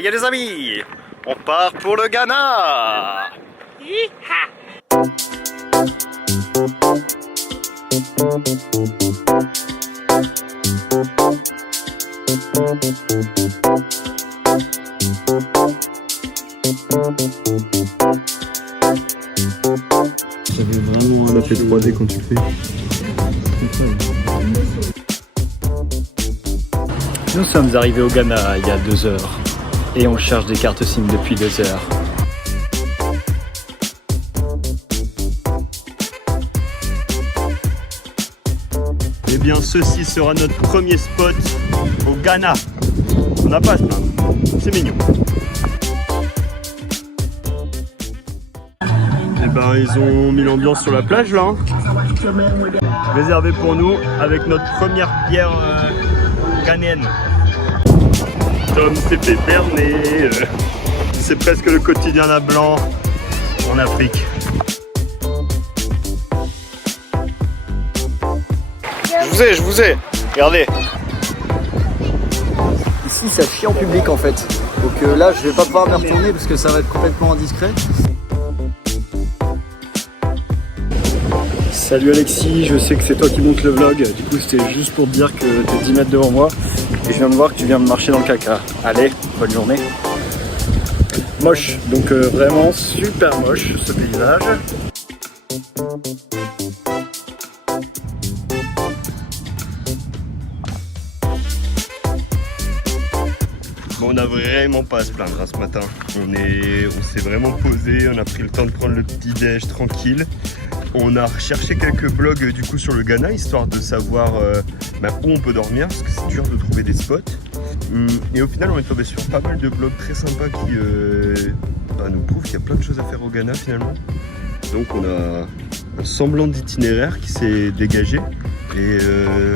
Ça y est les amis, on part pour le Ghana. Ça fait vraiment un effet 3D quand tu le fais. Nous sommes arrivés au Ghana il y a 2 heures et on cherche des cartes SIM depuis 2 heures. Eh bien ceci sera notre premier spot au Ghana. On n'a pas à se plaindre, c'est mignon. Et ben ils ont mis l'ambiance sur la plage là. Réservé pour nous avec notre première bière ghanéenne. Tom s'est fait berner. C'est presque le quotidien d'un blanc en Afrique. Je vous ai, regardez. Ici ça chie en public en fait. Donc là je vais pas pouvoir me retourner parce que ça va être complètement indiscret. Salut Alexis, je sais que c'est toi qui montes le vlog. Du coup c'était juste pour te dire que t'es 10 mètres devant moi. Et je viens de voir que tu viens de marcher dans le caca. Allez, bonne journée. Moche, donc vraiment super moche ce paysage. Bon, on n'a vraiment pas à se plaindre hein, ce matin. On s'est vraiment posé, on a pris le temps de prendre le petit déj tranquille. On a recherché quelques blogs du coup sur le Ghana, histoire de savoir où on peut dormir, parce que c'est dur de trouver des spots. Et au final on est tombé sur pas mal de blogs très sympas qui nous prouvent qu'il y a plein de choses à faire au Ghana finalement. Donc on a un semblant d'itinéraire qui s'est dégagé. Et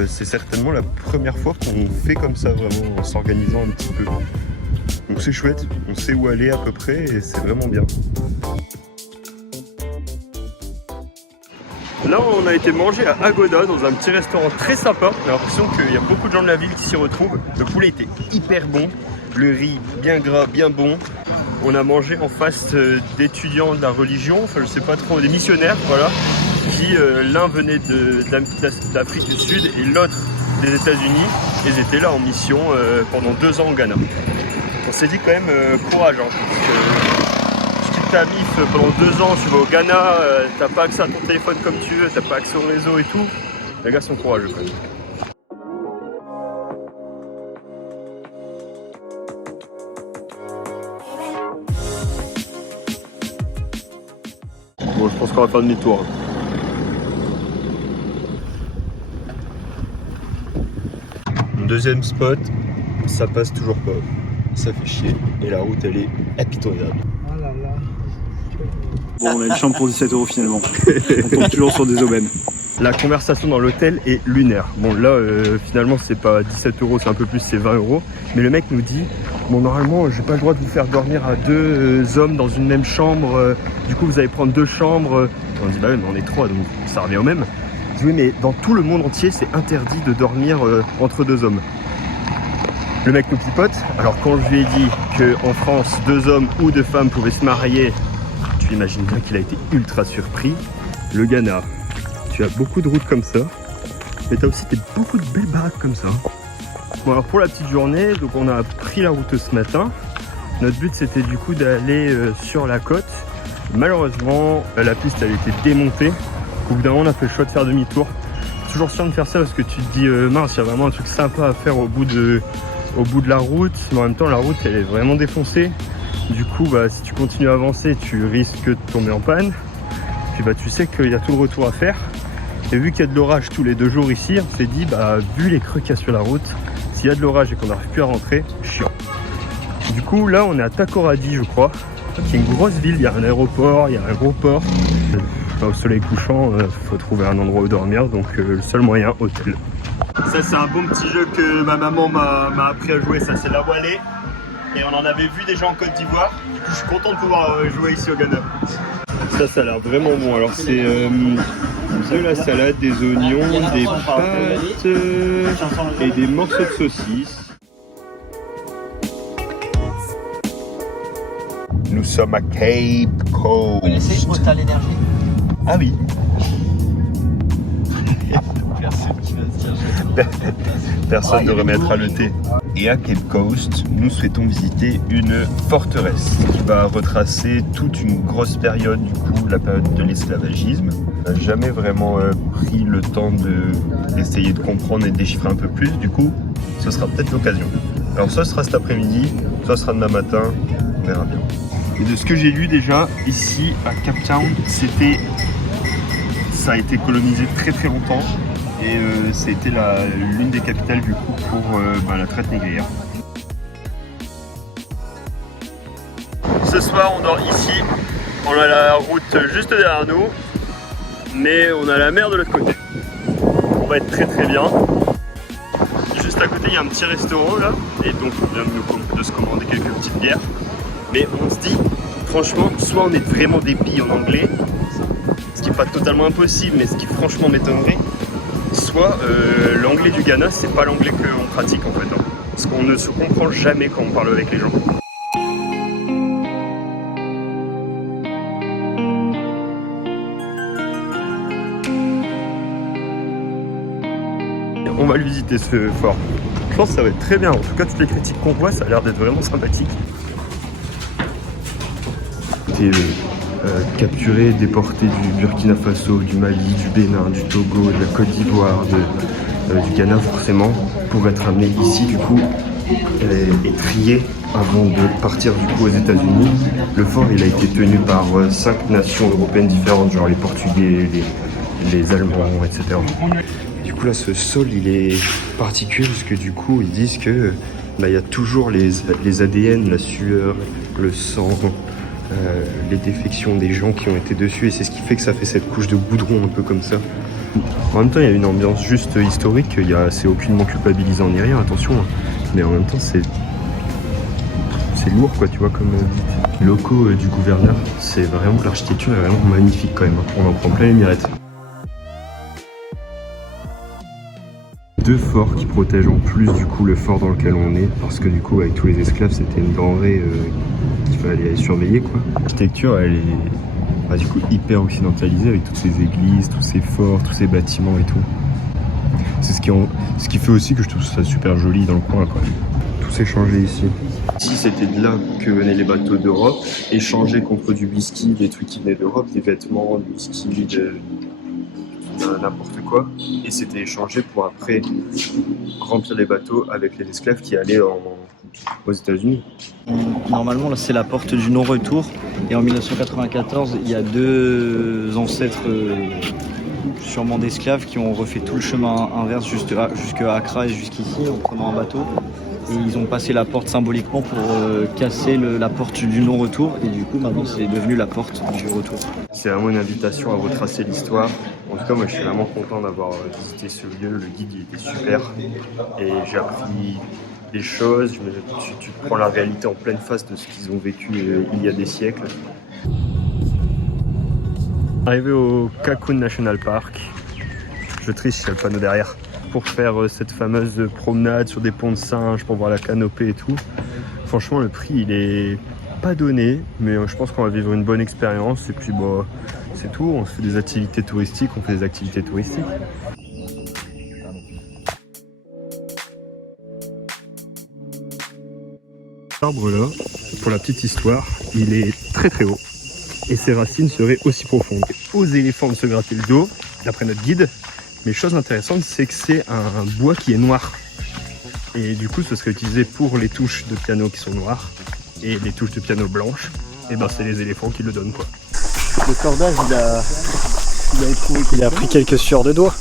c'est certainement la première fois qu'on fait comme ça vraiment en s'organisant un petit peu. Donc c'est chouette, on sait où aller à peu près et c'est vraiment bien. Là on a été manger à Agoda dans un petit restaurant très sympa. J'ai l'impression qu'il y a beaucoup de gens de la ville qui s'y retrouvent. Le poulet était hyper bon, le riz bien gras, bien bon. On a mangé en face d'étudiants de la religion, enfin je sais pas trop, des missionnaires voilà. Qui l'un venait d'Afrique du Sud et l'autre des États-Unis. Ils étaient là en mission pendant 2 ans au Ghana. On s'est dit quand même courage. Hein, tu quittes ta mif pendant 2 ans, tu vas au Ghana, t'as pas accès à ton téléphone comme tu veux, t'as pas accès au réseau et tout. Les gars sont courageux quand même. Bon, je pense qu'on va faire demi-tour. Deuxième spot, ça passe toujours pas, ça fait chier et la route elle est impitoyable. Bon, on a une chambre pour 17 € finalement. On tombe toujours sur des aubaines. La conversation dans l'hôtel est lunaire. Bon là finalement c'est pas 17 €, c'est un peu plus, c'est 20 €. Mais le mec nous dit, bon normalement j'ai pas le droit de vous faire dormir à 2 hommes dans une même chambre. Du coup vous allez prendre 2 chambres. On dit bah oui mais on est 3 donc ça revient au même. Je dis oui mais dans tout le monde entier c'est interdit de dormir entre 2 hommes. Le mec nous pipote. Alors quand je lui ai dit qu'en France 2 hommes ou 2 femmes pouvaient se marier, tu imagines bien qu'il a été ultra surpris. Le Ghana, tu as beaucoup de routes comme ça, mais tu as aussi beaucoup de belles baraques comme ça. Bon alors pour la petite journée, donc on a pris la route ce matin. Notre but c'était du coup d'aller sur la côte. Malheureusement la piste elle était démontée. Au bout d'un moment on a fait le choix de faire demi-tour. Toujours sûr de faire ça parce que tu te dis mince, il y a vraiment un truc sympa à faire au bout de la route, mais en même temps la route elle est vraiment défoncée. Du coup si tu continues à avancer tu risques de tomber en panne. Puis tu sais qu'il y a tout le retour à faire. Et vu qu'il y a de l'orage tous les 2 jours ici, on s'est dit vu les creux qu'il y a sur la route, s'il y a de l'orage et qu'on n'arrive plus à rentrer, chiant. Du coup là on est à Takoradi je crois. C'est une grosse ville, il y a un aéroport, il y a un gros port. Au soleil couchant, faut trouver un endroit où dormir, donc le seul moyen, hôtel. Ça c'est un bon petit jeu que ma maman m'a appris à jouer, ça c'est la Wallet. Et on en avait vu déjà en Côte d'Ivoire, du coup je suis content de pouvoir jouer ici au Ghana. Ça a l'air vraiment bon, alors c'est de la salade, des oignons, des pâtes et des morceaux de saucisse. Nous sommes à Cape Coast. Vous connaissez Total Energy? Ah oui. Personne qui va se dire Personne ne remettra le thé. Et à Cape Coast, nous souhaitons visiter une forteresse qui va retracer toute une grosse période, du coup, la période de l'esclavagisme. On n'a jamais vraiment pris le temps d'essayer de comprendre et de déchiffrer un peu plus, du coup, ce sera peut-être l'occasion. Alors soit ce sera cet après-midi, soit ce sera demain matin, on verra bien. Et de ce que j'ai lu déjà, ici à Cape Town, ça a été colonisé très très longtemps. Et c'était l'une des capitales du coup pour la traite négrière. Ce soir on dort ici, on a la route juste derrière nous, mais on a la mer de l'autre côté. On va être très très bien. Juste à côté il y a un petit restaurant là, et donc on vient de se commander quelques petites bières. Mais on se dit, franchement, soit on est vraiment des billes en anglais, ce qui n'est pas totalement impossible, mais ce qui franchement m'étonnerait, soit l'anglais du Ghana, c'est pas l'anglais qu'on pratique en fait, hein, parce qu'on ne se comprend jamais quand on parle avec les gens. On va lui visiter ce fort. Je pense que ça va être très bien. En tout cas, toutes les critiques qu'on voit, ça a l'air d'être vraiment sympathique. Capturé, déporté du Burkina Faso, du Mali, du Bénin, du Togo, de la Côte d'Ivoire, du Ghana forcément, pour être amené ici du coup et trié avant de partir du coup aux États-Unis. Le fort il a été tenu par 5 nations européennes différentes, genre les Portugais, les Allemands, etc. Du coup là ce sol il est particulier parce que du coup ils disent que il y a toujours les ADN, la sueur, le sang. Les défections des gens qui ont été dessus et c'est ce qui fait que ça fait cette couche de goudron un peu comme ça. En même temps il y a une ambiance juste historique, c'est aucunement culpabilisant ni rien, attention, hein. Mais en même temps c'est lourd quoi, tu vois, comme dit. Les locaux du gouverneur, c'est vraiment, l'architecture est vraiment magnifique quand même, on en prend plein les mirettes. 2 forts qui protègent en plus du coup le fort dans lequel on est, parce que du coup avec tous les esclaves c'était une denrée qu'il fallait surveiller quoi. L'architecture elle est du coup hyper occidentalisée avec toutes ces églises, tous ces forts, tous ces bâtiments et tout. C'est ce qui fait aussi que je trouve ça super joli dans le coin quand même. Tout s'est changé ici. Ici c'était de là que venaient les bateaux d'Europe, échangés contre du whisky, des trucs qui venaient d'Europe, des vêtements, du whisky, n'importe quoi, et c'était échangé pour après remplir les bateaux avec les esclaves qui allaient aux États-Unis. Normalement là c'est la porte du non-retour et en 1994 il y a 2 ancêtres sûrement d'esclaves qui ont refait tout le chemin inverse jusqu'à Accra et jusqu'ici en prenant un bateau. Et ils ont passé la porte symboliquement pour casser la porte du non-retour et du coup maintenant c'est devenu la porte du retour. C'est vraiment une invitation à retracer l'histoire. En tout cas moi je suis vraiment content d'avoir visité ce lieu, le guide il était super et j'ai appris des choses, tu prends la réalité en pleine face de ce qu'ils ont vécu il y a des siècles. Arrivé au Cocoon National Park, je triche, il y a le panneau derrière, pour faire cette fameuse promenade sur des ponts de singes pour voir la canopée et tout. Franchement le prix il est pas donné, mais je pense qu'on va vivre une bonne expérience et puis bon, c'est tout, on fait des activités touristiques, L'arbre là, pour la petite histoire, il est très très haut et ses racines seraient aussi profondes. Aux éléphants de se gratter le dos, d'après notre guide, mais chose intéressante c'est que c'est un bois qui est noir et du coup ce serait utilisé pour les touches de piano qui sont noires et les touches de piano blanches, et ben c'est les éléphants qui le donnent quoi. Le cordage il a éprouvé qu'il a pris quelques sueurs de doigts.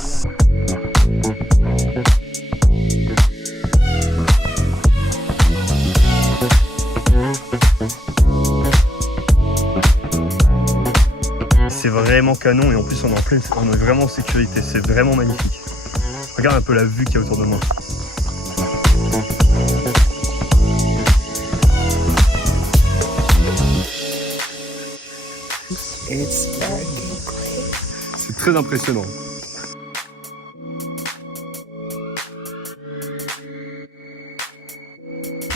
C'est vraiment canon et en plus on est vraiment en sécurité, c'est vraiment magnifique. Regarde un peu la vue qu'il y a autour de moi. C'est très impressionnant.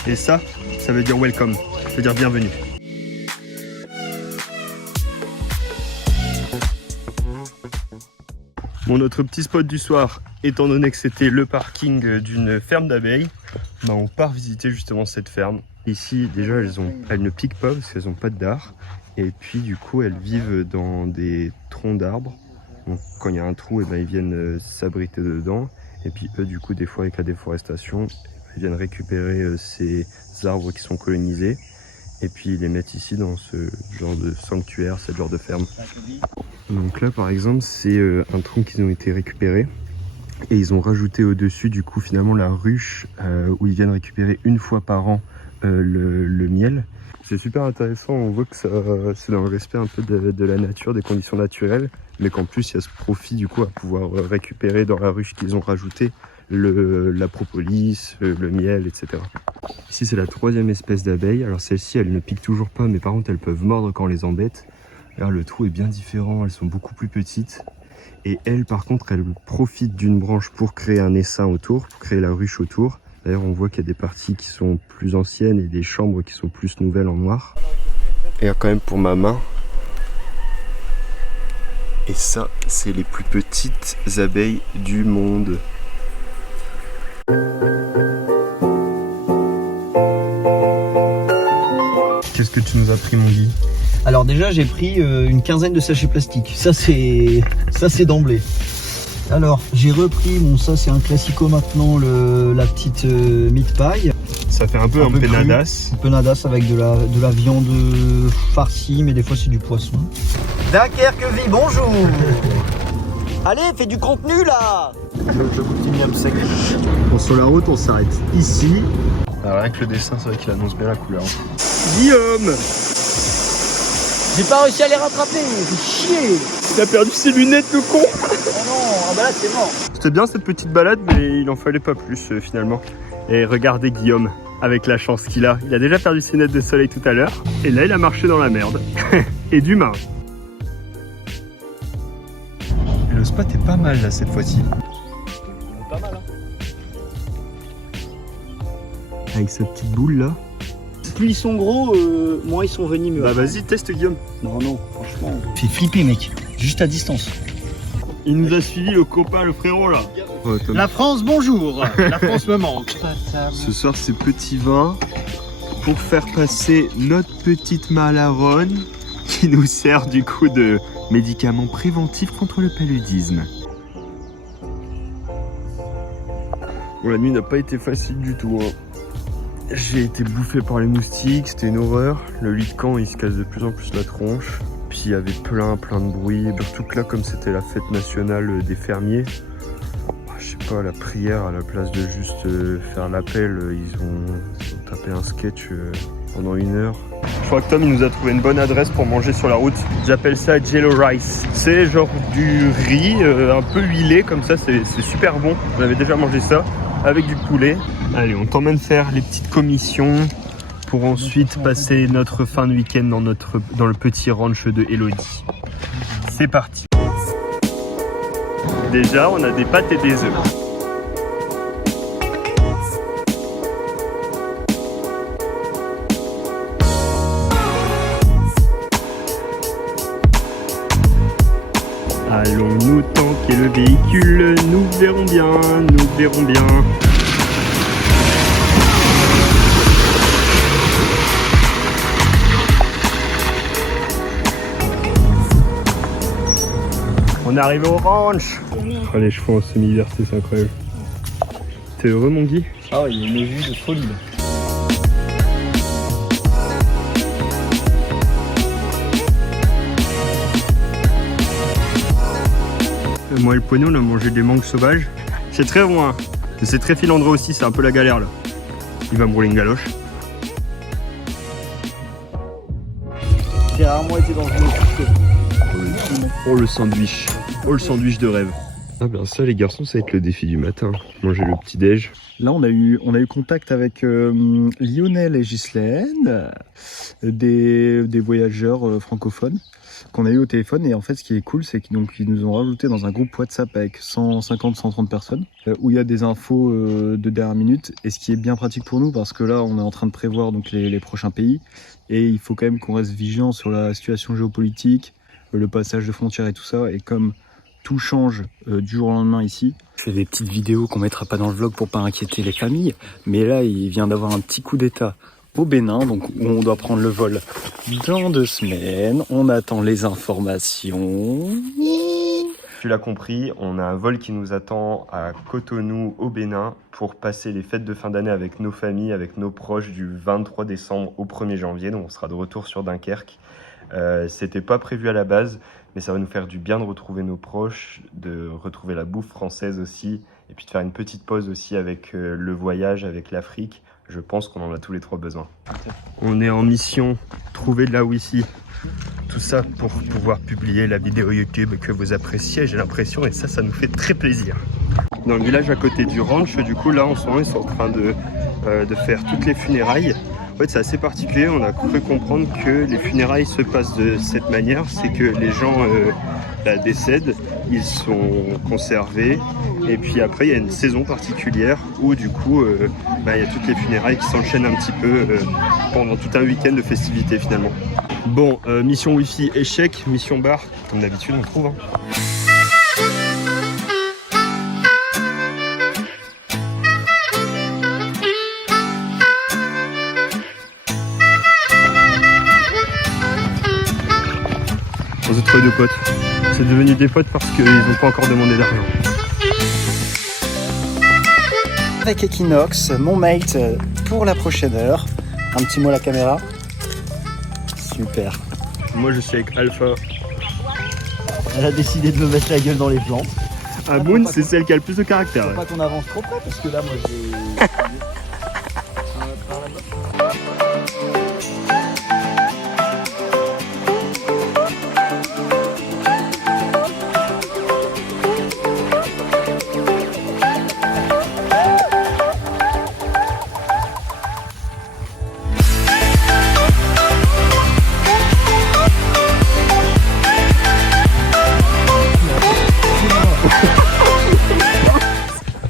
Et ça veut dire welcome, ça veut dire bienvenue. Bon, notre petit spot du soir, étant donné que c'était le parking d'une ferme d'abeilles, bah on part visiter justement cette ferme. Ici, déjà, elles ne piquent pas parce qu'elles n'ont pas de dard. Et puis, du coup, elles vivent dans des troncs d'arbres. Donc, quand il y a un trou, ils viennent s'abriter dedans. Et puis, eux, du coup, des fois, avec la déforestation, ils viennent récupérer ces arbres qui sont colonisés. Et puis, ils les mettent ici dans ce genre de sanctuaire, ce genre de ferme. Donc là, par exemple, c'est un tronc qu'ils ont été récupérés. Et ils ont rajouté au-dessus, du coup, finalement, la ruche où ils viennent récupérer une fois par an le miel. C'est super intéressant, on voit que c'est dans le respect un peu de la nature, des conditions naturelles, mais qu'en plus il y a ce profit du coup à pouvoir récupérer dans la ruche qu'ils ont rajouté la propolis, le miel, etc. Ici c'est la 3e espèce d'abeille, alors celle-ci elle ne pique toujours pas, mais par contre elles peuvent mordre quand on les embête. Alors le trou est bien différent, elles sont beaucoup plus petites, et elles par contre elles profitent d'une branche pour créer un essaim autour, pour créer la ruche autour. D'ailleurs, on voit qu'il y a des parties qui sont plus anciennes et des chambres qui sont plus nouvelles en noir. Et quand même pour ma main. Et ça, c'est les plus petites abeilles du monde. Qu'est-ce que tu nous as pris, mon Guy? Alors déjà, j'ai pris une quinzaine de sachets plastiques. Ça c'est d'emblée. Alors, j'ai repris, bon ça c'est un classico maintenant, la petite meat pie. Ça fait un peu penadas. Un penadas avec de la viande farcie, mais des fois c'est du poisson. Dunkerque vie, bonjour. Allez, fais du contenu là. Je goûte du miam sec. Bon, sur la route, on s'arrête ici. Alors, rien que le dessin, c'est vrai qu'il annonce bien la couleur. Guillaume! J'ai pas réussi à les rattraper, c'est chier. Il a perdu ses lunettes, le con! Oh non, ah bah là c'est mort. C'était bien cette petite balade, mais il en fallait pas plus finalement. Et regardez Guillaume, avec la chance qu'il a. Il a déjà perdu ses lunettes de soleil tout à l'heure, et là il a marché dans la merde. Et d'humain. Le spot est pas mal là cette fois-ci. Pas mal hein. Avec sa petite boule là. Plus ils sont gros, moins ils sont venimeux. Bah vas-y, teste Guillaume. Non, franchement. Fait flipper mec, juste à distance. Il nous a suivi le copain, le frérot là. La France, bonjour. La France me manque. Ce soir c'est petit vin pour faire passer notre petite malaronne qui nous sert du coup de médicament préventif contre le paludisme. Bon, la nuit n'a pas été facile du tout hein. J'ai été bouffé par les moustiques, c'était une horreur. Le lit de camp il se casse de plus en plus la tronche. Puis il y avait plein de bruit. Surtout que là comme c'était la fête nationale des fermiers, je sais pas, la prière à la place de juste faire l'appel, ils ont tapé un sketch pendant 1 heure. Je crois que Tom il nous a trouvé une bonne adresse pour manger sur la route. J'appelle ça Jello Rice. C'est genre du riz un peu huilé comme ça, c'est super bon. On avait déjà mangé ça avec du poulet. Allez, on t'emmène faire les petites commissions pour ensuite passer notre fin de week-end dans le petit ranch de Elodie. C'est parti. Déjà, on a des pâtes et des œufs. Allons-nous tanker le véhicule? Nous verrons bien, nous verrons bien. On est arrivé au ranch. Oh, les chevaux en semi-versé, c'est incroyable. T'es heureux mon Guy? Ah il y a une vue de folie là. Moi et le poney on a mangé des mangues sauvages. C'est très loin, mais c'est très filandreux aussi, c'est un peu la galère là. Il va me rouler une galoche. J'ai rarement été dans une autre. Oh le sandwich. Oh le sandwich de rêve. Ah ben ça les garçons ça va être le défi du matin. Manger le petit déj. Là on a eu contact avec Lionel et Ghislaine, des voyageurs francophones qu'on a eu au téléphone. Et en fait ce qui est cool c'est qu'ils nous ont rajouté dans un groupe WhatsApp avec 150-130 personnes où il y a des infos de dernière minute. Et ce qui est bien pratique pour nous parce que là on est en train de prévoir donc les prochains pays. Et il faut quand même qu'on reste vigilant sur la situation géopolitique, le passage de frontières et tout ça. Et comme tout change du jour au lendemain ici. C'est des petites vidéos qu'on mettra pas dans le vlog pour pas inquiéter les familles. Mais là, il vient d'avoir un petit coup d'état au Bénin, donc on doit prendre le vol dans 2 semaines. On attend les informations. Tu l'as compris, on a un vol qui nous attend à Cotonou au Bénin pour passer les fêtes de fin d'année avec nos familles, avec nos proches du 23 décembre au 1er janvier. Donc on sera de retour sur Dunkerque. C'était pas prévu à la base, mais ça va nous faire du bien de retrouver nos proches, de retrouver la bouffe française aussi, et puis de faire une petite pause aussi avec le voyage, avec l'Afrique. Je pense qu'on en a tous les 3 besoin. On est en mission trouver de la Wi-Fi. Tout ça pour pouvoir publier la vidéo YouTube que vous appréciez, j'ai l'impression, et ça nous fait très plaisir. Dans le village à côté du ranch, du coup, là, en ce moment, ils sont en train de faire toutes les funérailles. En fait, c'est assez particulier, on a cru comprendre que les funérailles se passent de cette manière, c'est que les gens décèdent, ils sont conservés, et puis après, il y a une saison particulière où, du coup, il y a toutes les funérailles qui s'enchaînent un petit peu pendant tout un week-end de festivités, finalement. Bon, mission Wi-Fi échec, mission bar, comme d'habitude, on trouve. On s'est trouvé 2 potes. C'est devenu des potes parce qu'ils n'ont pas encore demandé d'argent. Avec Equinox, mon mate pour la prochaine heure. Un petit mot à la caméra. Super. Moi je suis avec Alpha. Elle a décidé de me mettre la gueule dans les plantes. Ah, Moon, c'est celle qui a le plus de caractère. Faut pas qu'on avance trop près parce que là moi j'ai...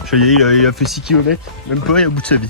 Je te dis, il a fait 6 km, même pas, il a au bout de sa vie.